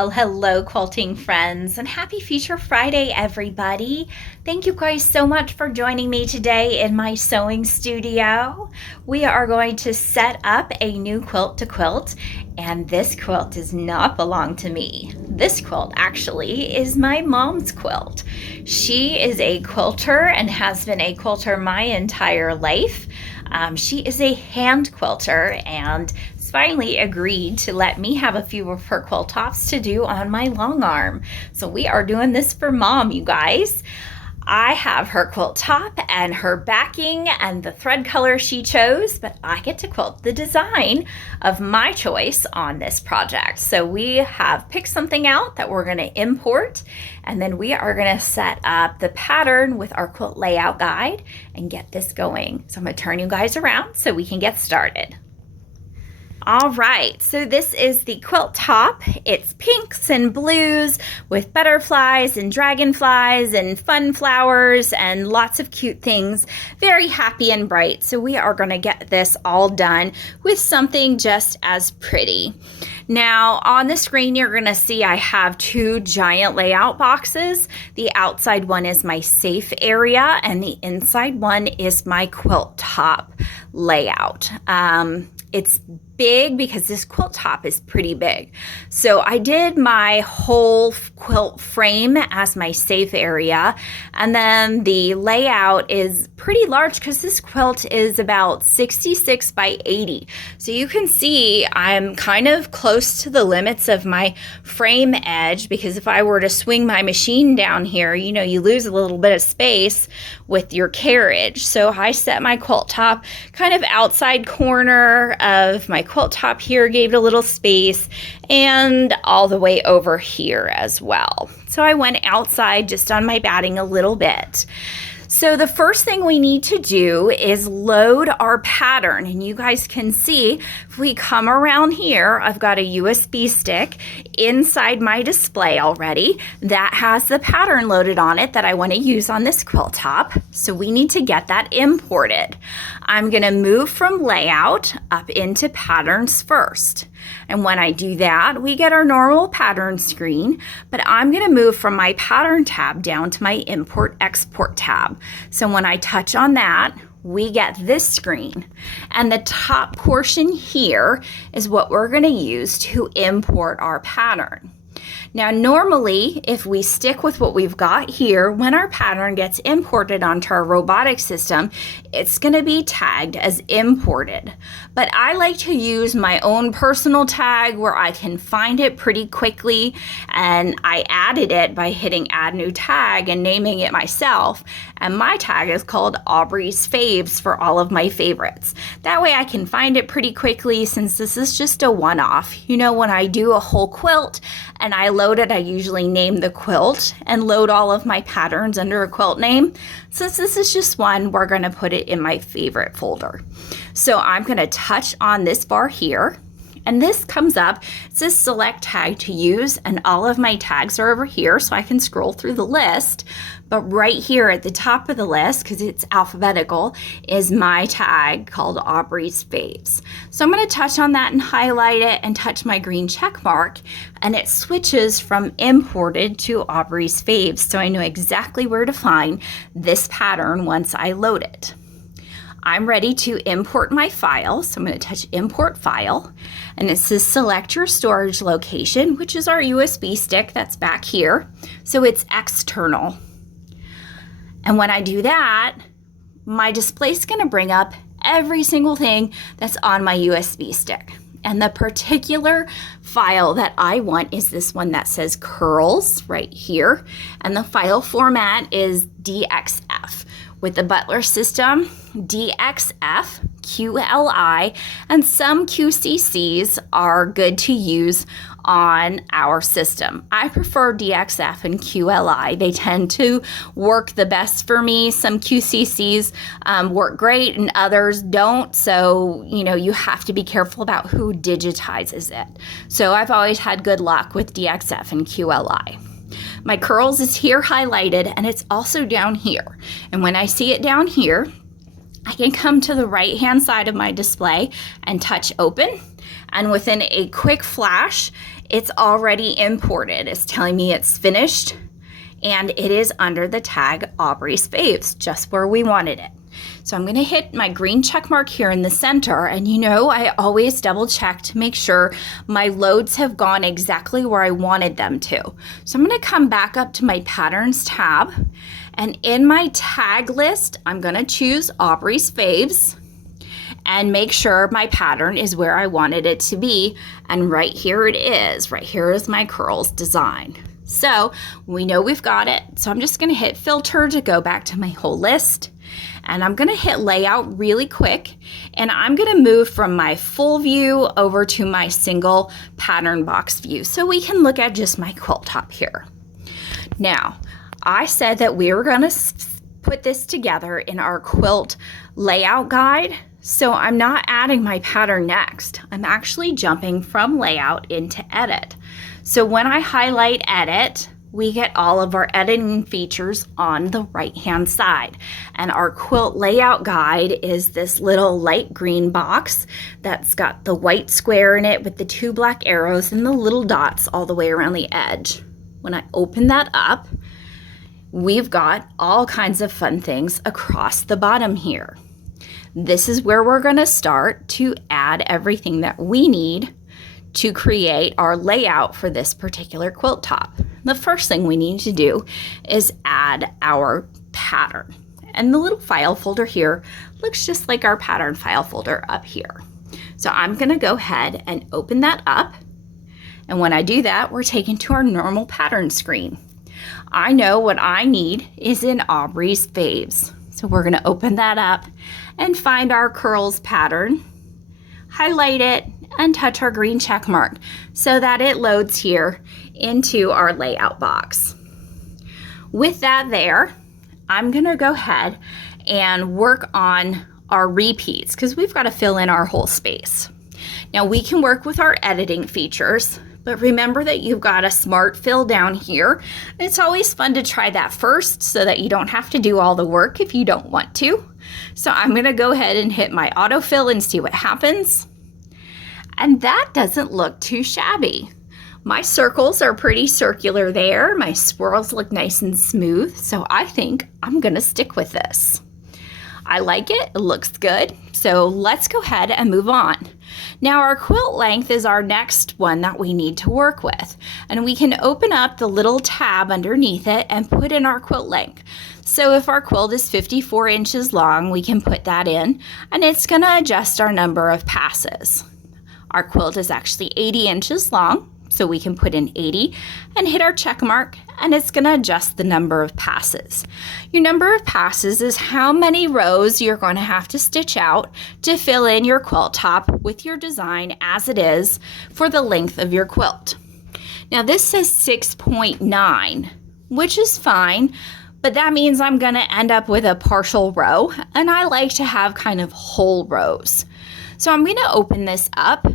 Well, hello, quilting friends, and happy Future Friday, everybody. Thank you guys so much for joining me today in my sewing studio. We are going to set up a new quilt to quilt, and this quilt does not belong to me. This quilt actually is my mom's quilt. She is a quilter and has been a quilter my entire life. She is a hand quilter and finally agreed to let me have a few of her quilt tops to do on my long arm. So we are doing this for Mom, you guys. I have her quilt top and her backing and the thread color she chose, but I get to quilt the design of my choice on this project. So we have picked something out that we're going to import, and then we are going to set up the pattern with our quilt layout guide and get this going. So I'm going to turn you guys around so we can get started. All right, so this is the quilt top. It's pinks and blues with butterflies and dragonflies and fun flowers and lots of cute things. Very happy and bright. So we are going to get this all done with something just as pretty. Now on the screen, you're going to see I have two giant layout boxes. The outside one is my safe area and the inside one is my quilt top layout. It's big because this quilt top is pretty big. So I did my whole quilt frame as my safe area, and then the layout is pretty large because this quilt is about 66 by 80. So you can see I'm kind of close to the limits of my frame edge, because if I were to swing my machine down here, you know, you lose a little bit of space with your carriage. So I set my quilt top kind of outside corner of my quilt top here, gave it a little space, and all the way over here as well. So I went outside just on my batting a little bit. So the first thing we need to do is load our pattern, and you guys can see if we come around here, I've got a USB stick inside my display already that has the pattern loaded on it that I want to use on this quilt top. So we need to get that imported. I'm going to move from layout up into patterns first. And when I do that, we get our normal pattern screen, but I'm going to move from my pattern tab down to my import export tab. So when I touch on that, we get this screen, and the top portion here is what we're going to use to import our pattern. Now, normally, if we stick with what we've got here, when our pattern gets imported onto our robotic system, it's going to be tagged as imported. But I like to use my own personal tag where I can find it pretty quickly, and I added it by hitting add new tag and naming it myself. And my tag is called Aubrey's Faves for all of my favorites. That way I can find it pretty quickly, since this is just a one-off. You know, when I do a whole quilt and I load it, I usually name the quilt and load all of my patterns under a quilt name. Since this is just one, we're going to put it in my favorite folder. So I'm going to touch on this bar here, and this comes up. It says select tag to use, and all of my tags are over here, so I can scroll through the list. But right here at the top of the list, because it's alphabetical, is my tag called Aubrey's Faves. So I'm going to touch on that and highlight it and touch my green check mark, and it switches from imported to Aubrey's Faves. So I know exactly where to find this pattern once I load it. I'm ready to import my file, so I'm going to touch import file, and it says select your storage location, which is our USB stick that's back here. So it's external. And when I do that, my display is going to bring up every single thing that's on my USB stick. And the particular file that I want is this one that says curls right here. And the file format is DXF. With the Butler system, DXF, QLI, and some QCCs are good to use on our system. I prefer DXF and QLI. They tend to work the best for me. Some QCCs work great and others don't. So, you know, you have to be careful about who digitizes it. So I've always had good luck with DXF and QLI. My curls is here highlighted, and it's also down here. And when I see it down here, I can come to the right hand side of my display and touch open. And within a quick flash, It's already imported. It's telling me it's finished, and it is under the tag Aubrey's Faves, just where we wanted it. So I'm going to hit my green check mark here in the center, and I always double check to make sure my loads have gone exactly where I wanted them to. So I'm going to come back up to my Patterns tab, and in my tag list, I'm going to choose Aubrey's Faves and make sure my pattern is where I wanted it to be. And right here it is. Right here is my curls design. So we know we've got it. So I'm just going to hit filter to go back to my whole list. And I'm going to hit layout really quick. And I'm going to move from my full view over to my single pattern box view so we can look at just my quilt top here. Now, I said that we were going to put this together in our quilt layout guide. So I'm not adding my pattern next. I'm actually jumping from layout into edit. So when I highlight edit, we get all of our editing features on the right-hand side. And our quilt layout guide is this little light green box that's got the white square in it with the 2 black arrows and the little dots all the way around the edge. When I open that up, we've got all kinds of fun things across the bottom here. This is where we're going to start to add everything that we need to create our layout for this particular quilt top. The first thing we need to do is add our pattern. And the little file folder here looks just like our pattern file folder up here. So I'm going to go ahead and open that up. And when I do that, we're taken to our normal pattern screen. I know what I need is in Aubrey's Faves. So we're going to open that up and find our curls pattern, highlight it, and touch our green check mark so that it loads here into our layout box. With that there, I'm going to go ahead and work on our repeats because we've got to fill in our whole space. Now we can work with our editing features, but remember that you've got a smart fill down here. It's always fun to try that first so that you don't have to do all the work if you don't want to. So I'm going to go ahead and hit my autofill and see what happens. And that doesn't look too shabby. My circles are pretty circular there. My swirls look nice and smooth. So I think I'm going to stick with this. I like it. It looks good. So let's go ahead and move on. Now our quilt length is our next one that we need to work with. And we can open up the little tab underneath it and put in our quilt length. So if our quilt is 54 inches long, we can put that in and it's going to adjust our number of passes. Our quilt is actually 80 inches long, so we can put in 80 and hit our check mark, and it's going to adjust the number of passes. Your number of passes is how many rows you're going to have to stitch out to fill in your quilt top with your design as it is for the length of your quilt. Now this says 6.9, which is fine, but that means I'm going to end up with a partial row, and I like to have kind of whole rows. So I'm going to open this up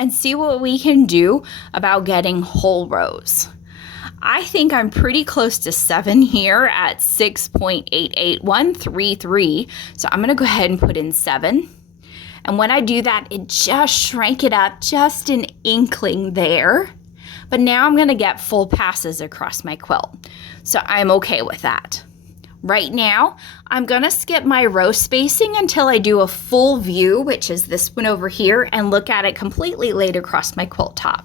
and see what we can do about getting whole rows. I think I'm pretty close to 7 here at 6.88133. So I'm going to go ahead and put in 7. And when I do that, it just shrank it up just an inkling there. But now I'm going to get full passes across my quilt. So I'm okay with that. Right now, I'm going to skip my row spacing until I do a full view, which is this one over here, and look at it completely laid across my quilt top.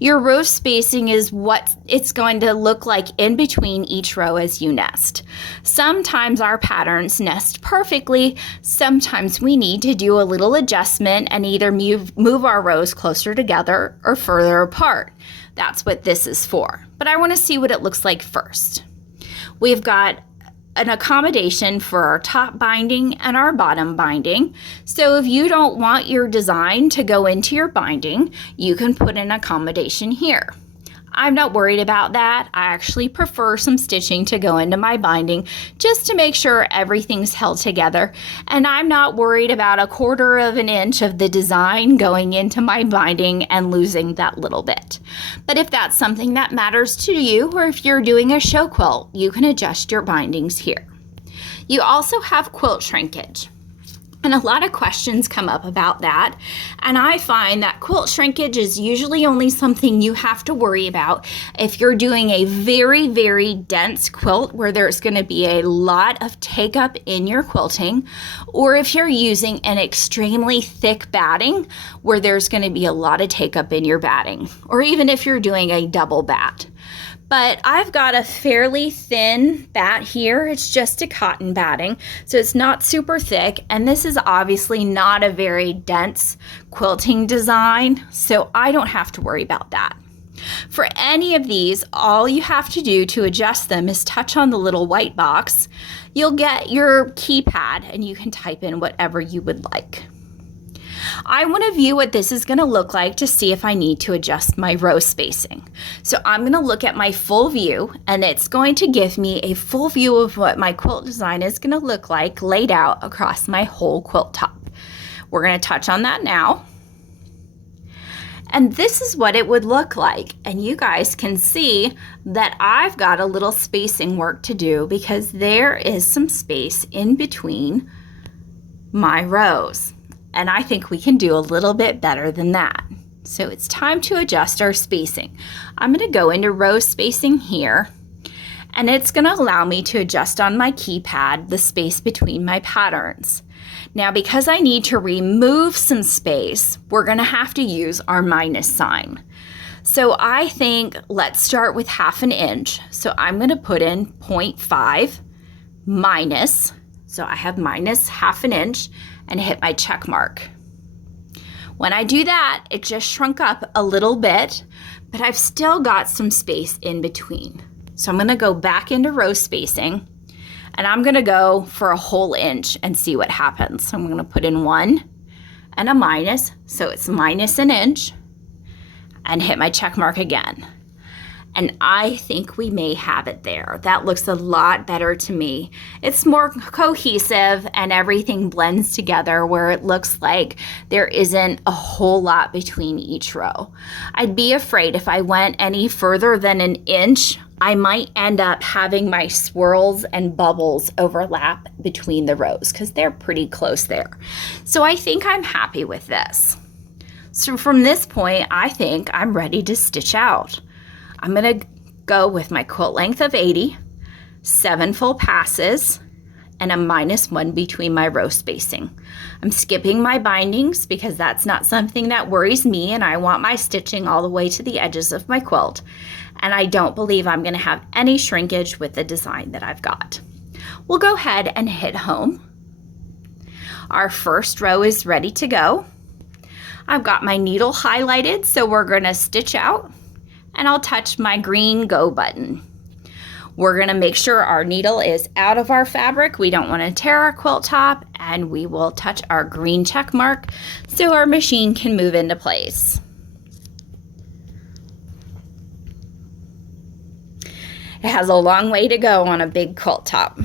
Your row spacing is what it's going to look like in between each row as you nest. Sometimes our patterns nest perfectly. Sometimes we need to do a little adjustment and either move our rows closer together or further apart. That's what this is for. But I want to see what it looks like first. We've got an accommodation for our top binding and our bottom binding. So if you don't want your design to go into your binding, you can put an accommodation here. I'm not worried about that. I actually prefer some stitching to go into my binding just to make sure everything's held together. And I'm not worried about 1/4 of an inch of the design going into my binding and losing that little bit. But if that's something that matters to you, or if you're doing a show quilt, you can adjust your bindings here. You also have quilt shrinkage. And a lot of questions come up about that. And I find that quilt shrinkage is usually only something you have to worry about if you're doing a very, very dense quilt where there's going to be a lot of take up in your quilting, or if you're using an extremely thick batting where there's going to be a lot of take up in your batting, or even if you're doing a double bat. But I've got a fairly thin bat here. It's just a cotton batting, so it's not super thick. And this is obviously not a very dense quilting design, so I don't have to worry about that. For any of these, all you have to do to adjust them is touch on the little white box. You'll get your keypad and you can type in whatever you would like. I want to view what this is going to look like to see if I need to adjust my row spacing. So I'm going to look at my full view, and it's going to give me a full view of what my quilt design is going to look like laid out across my whole quilt top. We're going to touch on that now. And this is what it would look like. And you guys can see that I've got a little spacing work to do because there is some space in between my rows. And I think we can do a little bit better than that. So it's time to adjust our spacing. I'm going to go into row spacing here, and it's going to allow me to adjust on my keypad the space between my patterns. Now, because I need to remove some space, we're going to have to use our minus sign. So I think let's start with 1/2 inch. So I'm going to put in 0.5 minus. So I have minus 1/2 inch and hit my check mark. When I do that, it just shrunk up a little bit, but I've still got some space in between. So I'm going to go back into row spacing, and I'm going to go for a whole inch and see what happens. So I'm going to put in 1 and a minus, so it's minus an inch, and hit my check mark again. And I think we may have it there. That looks a lot better to me. It's more cohesive and everything blends together where it looks like there isn't a whole lot between each row. I'd be afraid if I went any further than an inch, I might end up having my swirls and bubbles overlap between the rows because they're pretty close there. So I think I'm happy with this. So from this point, I think I'm ready to stitch out. I'm going to go with my quilt length of 80, 7 full passes, and a -1 between my row spacing. I'm skipping my bindings because that's not something that worries me, and I want my stitching all the way to the edges of my quilt. And I don't believe I'm going to have any shrinkage with the design that I've got. We'll go ahead and hit home. Our first row is ready to go. I've got my needle highlighted, so we're going to stitch out. And I'll touch my green go button. We're going to make sure our needle is out of our fabric. We don't want to tear our quilt top, and we will touch our green check mark so our machine can move into place. It has a long way to go on a big quilt top.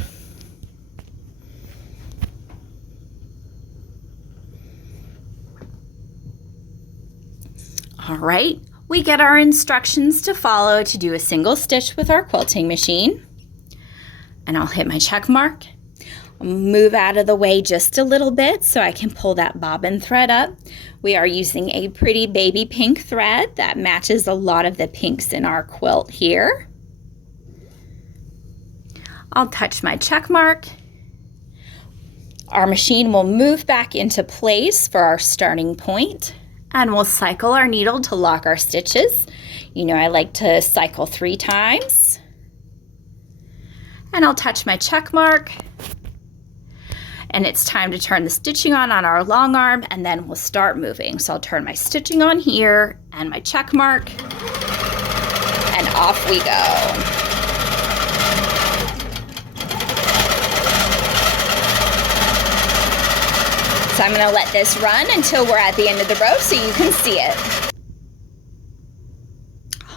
All right. We get our instructions to follow to do a single stitch with our quilting machine. And I'll hit my check mark. I'll move out of the way just a little bit so I can pull that bobbin thread up. We are using a pretty baby pink thread that matches a lot of the pinks in our quilt here. I'll touch my check mark. Our machine will move back into place for our starting point. And we'll cycle our needle to lock our stitches. You know I like to cycle 3 times. And I'll touch my check mark. And it's time to turn the stitching on our long arm, and then we'll start moving. So I'll turn my stitching on here and my check mark, and off we go. So I'm going to let this run until we're at the end of the row so you can see it.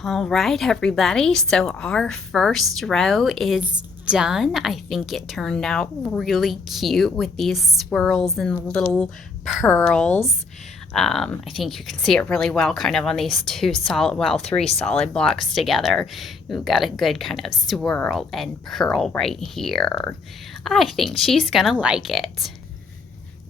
All right, everybody. So our first row is done. I think it turned out really cute with these swirls and little pearls. I think you can see it really well kind of on these 3 solid blocks together. We've got a good kind of swirl and pearl right here. I think she's going to like it.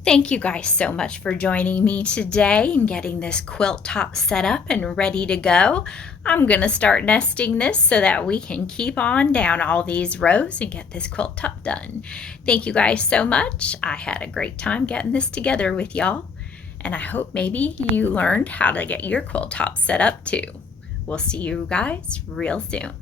Thank you guys so much for joining me today and getting this quilt top set up and ready to go. I'm gonna start nesting this so that we can keep on down all these rows and get this quilt top done. Thank you guys so much. I had a great time getting this together with y'all, and I hope maybe you learned how to get your quilt top set up too. We'll see you guys real soon.